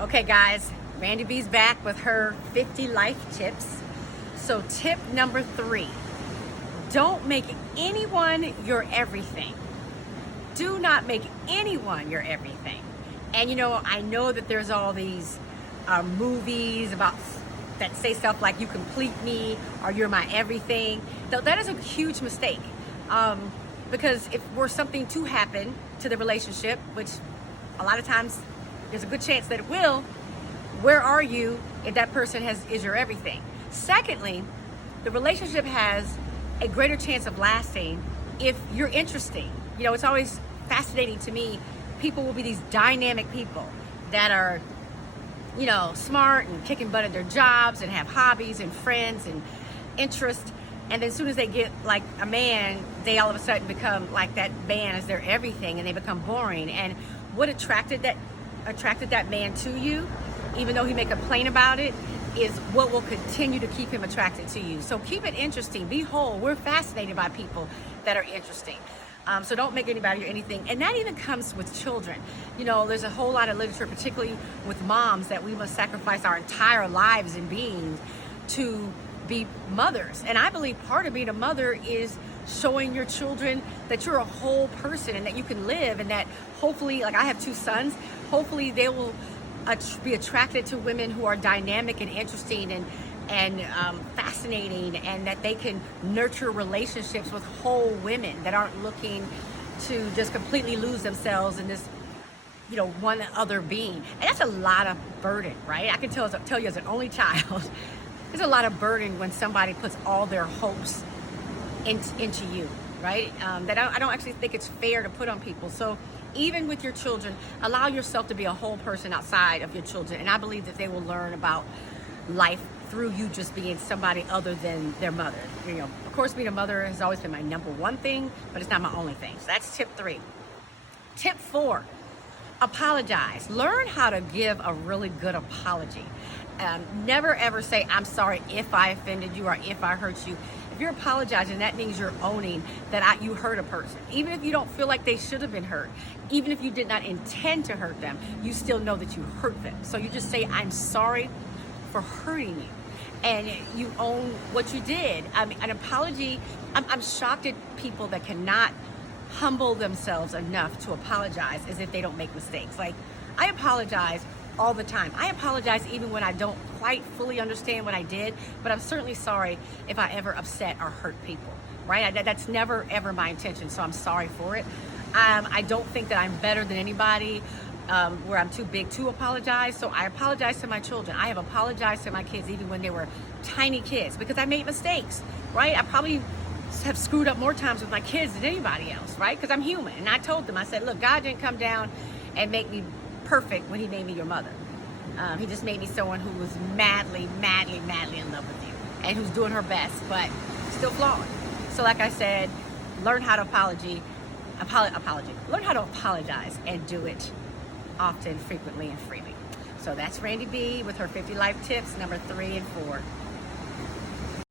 Okay guys, Randy B's back with her 50 life tips. So tip number 3, don't make anyone your everything. Do not make anyone your everything. And I know that there's all these movies about that say stuff like you complete me or you're my everything. That is a huge mistake. Because if were something to happen to the relationship, which a lot of times there's a good chance that it will, where are you if that person is your everything? Secondly, the relationship has a greater chance of lasting if you're interesting. It's always fascinating to me. People will be these dynamic people that are, smart and kicking butt at their jobs and have hobbies and friends and interests. And then as soon as they get like a man, they all of a sudden become like that man as their everything, and they become boring. And what attracted that man to you, even though he may complain about it, is what will continue to keep him attracted to you. So keep it interesting. Be whole. We're fascinated by people that are interesting. So don't make anybody or anything. And that even comes with children. There's a whole lot of literature, particularly with moms, that we must sacrifice our entire lives and beings to be mothers. And I believe part of being a mother is showing your children that you're a whole person and that you can live, and that hopefully, like I have 2 sons, hopefully they will be attracted to women who are dynamic and interesting and fascinating, and that they can nurture relationships with whole women that aren't looking to just completely lose themselves in this one other being. And that's a lot of burden, right? I can tell you as an only child, there's a lot of burden when somebody puts all their hopes into you, right? That I don't actually think it's fair to put on people. So even with your children, allow yourself to be a whole person outside of your children. And I believe that they will learn about life through you just being somebody other than their mother. Of course, being a mother has always been my number 1 thing, but it's not my only thing. So that's tip 3. Tip 4, apologize. Learn how to give a really good apology. Never ever say, I'm sorry if I offended you or if I hurt you. If you're apologizing, that means you're owning that you hurt a person. Even if you don't feel like they should have been hurt, even if you did not intend to hurt them, you still know that you hurt them. So you just say, I'm sorry for hurting you. And you own what you did. I mean, an apology, I'm shocked at people that cannot humble themselves enough to apologize as if they don't make mistakes. Like, I apologize all the time. I apologize even when I don't quite fully understand what I did, but I'm certainly sorry if I ever upset or hurt people, right? That's never ever my intention, so I'm sorry for it. I don't think that I'm better than anybody where I'm too big to apologize, so I apologize to my children. I have apologized to my kids even when they were tiny kids because I made mistakes, right? I probably have screwed up more times with my kids than anybody else, right? Because I'm human. And I told them, I said, look, God didn't come down and make me perfect when he made me your mother. He just made me someone who was madly, madly, madly in love with you and who's doing her best, but still flawed. So like I said, learn how to learn how to apologize and do it often, frequently, and freely. So that's Randy B with her 50 life tips, number 3 and 4.